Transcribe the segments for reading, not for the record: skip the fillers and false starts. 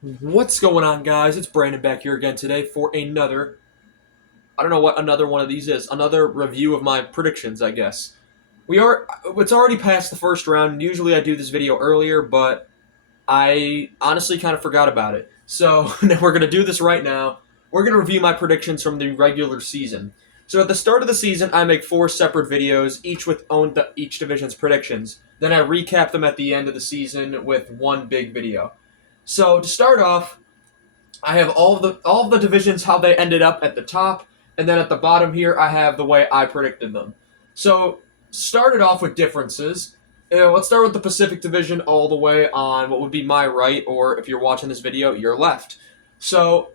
What's going on, guys? It's Brandon back here again today for another. I don't know what another one of these is. Another review of my predictions, I guess. We are. It's already past the first round. Usually I do this video earlier, but I honestly kind of forgot about it. So now we're going to do this right now. We're going to review my predictions from the regular season. So at the start of the season, I make 4 separate videos, each with each division's predictions. Then I recap them at the end of the season with one big video. So to start off, I have all of the divisions how they ended up at the top, and then at the bottom here I have the way I predicted them. So started off with differences. Let's start with the Pacific Division all the way on what would be my right, or if you're watching this video, your left. So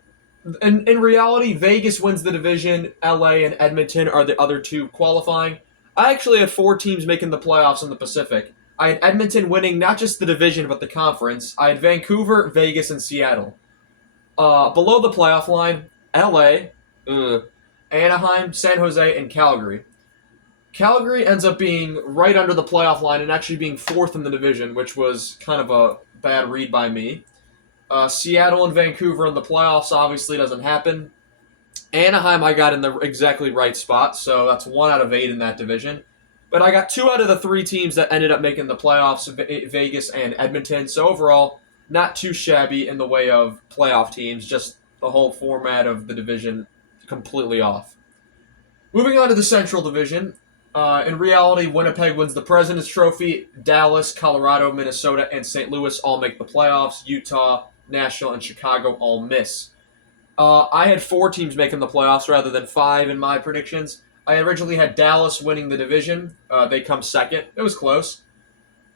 in reality, Vegas wins the division. LA and Edmonton are the other two qualifying. I actually had 4 teams making the playoffs in the Pacific. I had Edmonton winning not just the division but the conference. I had Vancouver, Vegas, and Seattle. Below the playoff line, LA, Anaheim, San Jose, and Calgary. Calgary ends up being right under the playoff line and actually being 4th in the division, which was kind of a bad read by me. Seattle and Vancouver in the playoffs obviously doesn't happen. Anaheim I got in the exactly right spot, so that's 1 out of 8 in that division. But I got 2 out of the 3 teams that ended up making the playoffs, Vegas and Edmonton. So overall, not too shabby in the way of playoff teams, just the whole format of the division completely off. Moving on to the Central Division. In reality, Winnipeg wins the President's Trophy. Dallas, Colorado, Minnesota, and St. Louis all make the playoffs. Utah, Nashville, and Chicago all miss. I had 4 teams making the playoffs rather than 5 in my predictions. I originally had Dallas winning the division. They come second. It was close.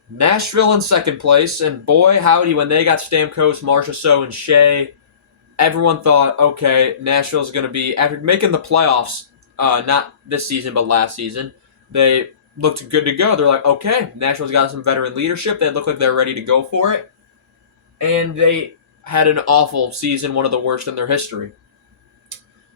Nashville in second place, and boy, howdy, when they got Stamkos, Marchessault, and Shea, everyone thought, okay, Nashville's going to be, after making the playoffs, not this season, but last season, they looked good to go. They're like, okay, Nashville's got some veteran leadership. They look like they're ready to go for it. And they had an awful season, one of the worst in their history.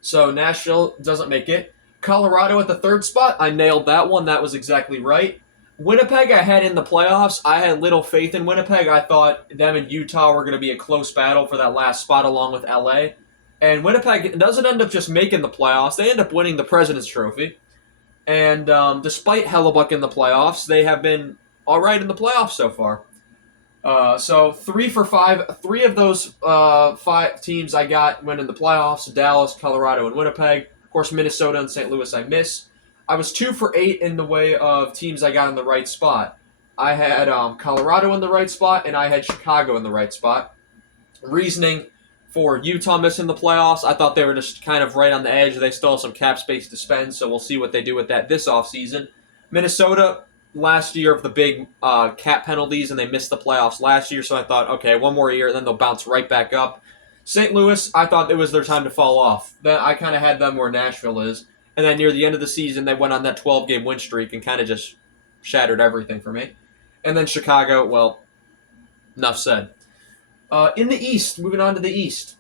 So Nashville doesn't make it. Colorado at the 3rd spot, I nailed that one. That was exactly right. Winnipeg I had in the playoffs. I had little faith in Winnipeg. I thought them and Utah were going to be a close battle for that last spot along with LA. And Winnipeg doesn't end up just making the playoffs. They end up winning the President's Trophy. And despite Hellebuck in the playoffs, they have been all right in the playoffs so far. So 3 for 5. 3 of those 5 teams I got went in the playoffs. Dallas, Colorado, and Winnipeg. Of course, Minnesota and St. Louis I miss. I was 2 for 8 in the way of teams I got in the right spot. I had Colorado in the right spot, and I had Chicago in the right spot. Reasoning for Utah missing the playoffs, I thought they were just kind of right on the edge. They still have some cap space to spend, so we'll see what they do with that this offseason. Minnesota, last year of the big cap penalties, and they missed the playoffs last year, so I thought, okay, 1 more year, then they'll bounce right back up. St. Louis, I thought it was their time to fall off. Then I kind of had them where Nashville is. And then near the end of the season, they went on that 12-game win streak and kind of just shattered everything for me. And then Chicago, well, enough said. In the East, moving on to the East,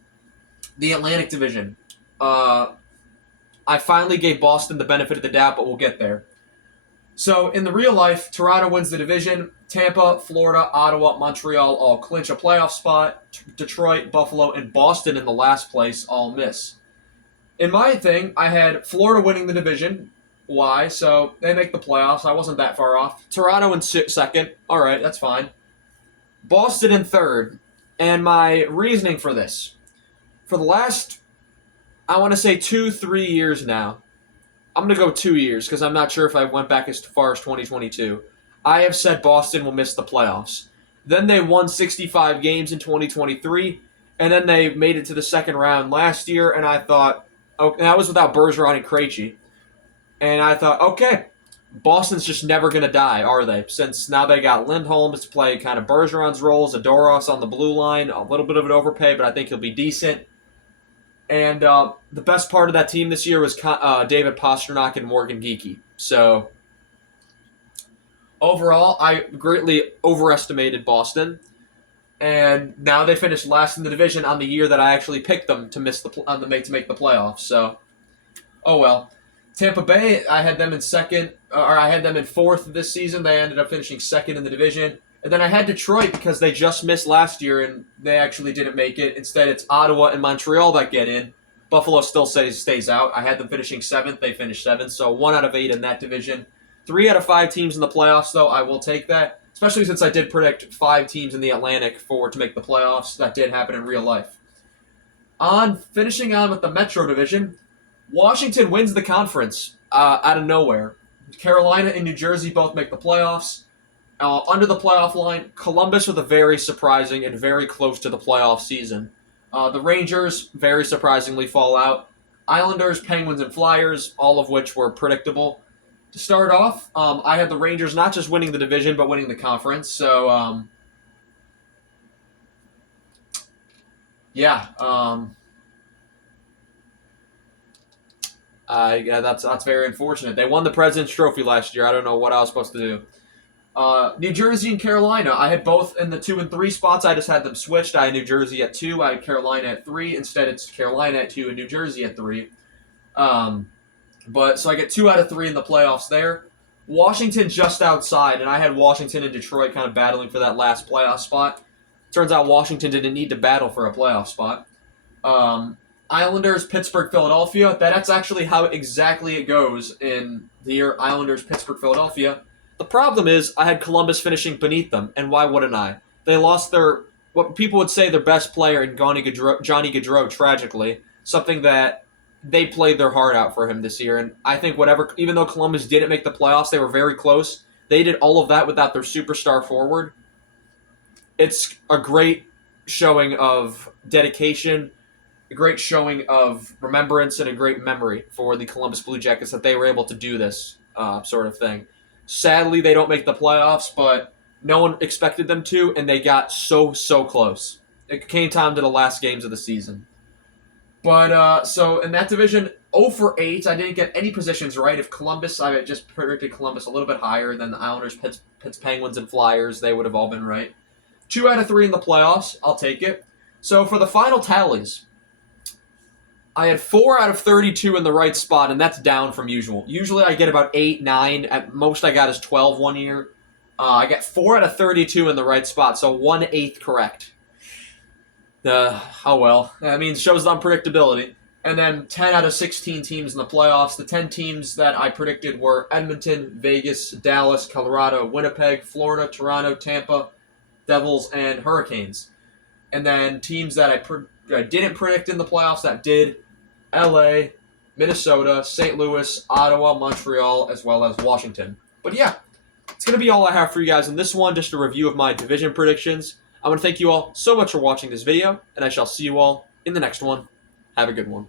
the Atlantic Division. I finally gave Boston the benefit of the doubt, but we'll get there. So in the real life, Toronto wins the division. Tampa, Florida, Ottawa, Montreal all clinch a playoff spot. Detroit, Buffalo, and Boston in the last place all miss. In my thing, I had Florida winning the division. Why? So they make the playoffs. I wasn't that far off. Toronto in second. All right, that's fine. Boston in third. And my reasoning for this. For the last, I want to say 2-3 years now. I'm going to go 2 years because I'm not sure if I went back as far as 2022. I have said Boston will miss the playoffs. Then they won 65 games in 2023. And then they made it to the second round last year. And I thought, oh, that was without Bergeron and Krejci. And I thought, okay, Boston's just never going to die, are they? Since now they got Lindholm to play kind of Bergeron's roles, Adoros on the blue line, a little bit of an overpay, but I think he'll be decent. And the best part of that team this year was David Pastrnak and Morgan Geekie. So overall, I greatly overestimated Boston. And now they finished last in the division on the year that I actually picked them to make the playoffs. So, oh well. Tampa Bay, I had them in second, or I had them in 4th this season. They ended up finishing second in the division. And then I had Detroit because they just missed last year and they actually didn't make it. Instead, it's Ottawa and Montreal that get in. Buffalo still stays out. I had them finishing 7th. They finished 7th. So 1 out of 8 in that division. 3 out of 5 teams in the playoffs, though. I will take that, especially since I did predict 5 teams in the Atlantic to make the playoffs. That did happen in real life. Finishing on with the Metro Division, Washington wins the conference out of nowhere. Carolina and New Jersey both make the playoffs. Under the playoff line, Columbus with a very surprising and very close to the playoff season. The Rangers, very surprisingly, fall out. Islanders, Penguins, and Flyers, all of which were predictable. To start off, I had the Rangers not just winning the division, but winning the conference. So, yeah. That's very unfortunate. They won the President's Trophy last year. I don't know what I was supposed to do. New Jersey and Carolina. I had both in the 2 and 3 spots. I just had them switched. I had New Jersey at 2. I had Carolina at 3. Instead, it's Carolina at 2 and New Jersey at 3. So I get 2 out of 3 in the playoffs there. Washington just outside, and I had Washington and Detroit kind of battling for that last playoff spot. Turns out Washington didn't need to battle for a playoff spot. Islanders, Pittsburgh, Philadelphia. That's actually how exactly it goes in the year Islanders, Pittsburgh, Philadelphia. The problem is I had Columbus finishing beneath them, and why wouldn't I? They lost what people would say their best player in Johnny Gaudreau, tragically, something that they played their heart out for him this year. And I think even though Columbus didn't make the playoffs, they were very close. They did all of that without their superstar forward. It's a great showing of dedication, a great showing of remembrance, and a great memory for the Columbus Blue Jackets that they were able to do this sort of thing. Sadly, they don't make the playoffs, but no one expected them to, and they got so close. It came time to the last games of the season. But, so in that division, 0 for 8. I didn't get any positions right. If Columbus, I just predicted Columbus a little bit higher than the Islanders, Penguins, and Flyers. They would have all been right. 2 out of 3 in the playoffs. I'll take it. So for the final tallies, I had 4 out of 32 in the right spot, and that's down from usual. Usually I get about 8, 9. At most I got is 12 one year. I got 4 out of 32 in the right spot, so 1/8 correct. Oh well. That means shows the unpredictability. And then 10 out of 16 teams in the playoffs. The 10 teams that I predicted were Edmonton, Vegas, Dallas, Colorado, Winnipeg, Florida, Toronto, Tampa, Devils, and Hurricanes. And then teams that I didn't predict in the playoffs that did: LA, Minnesota, St. Louis, Ottawa, Montreal, as well as Washington. But yeah, it's going to be all I have for you guys in this one, just a review of my division predictions. I want to thank you all so much for watching this video, and I shall see you all in the next one. Have a good one.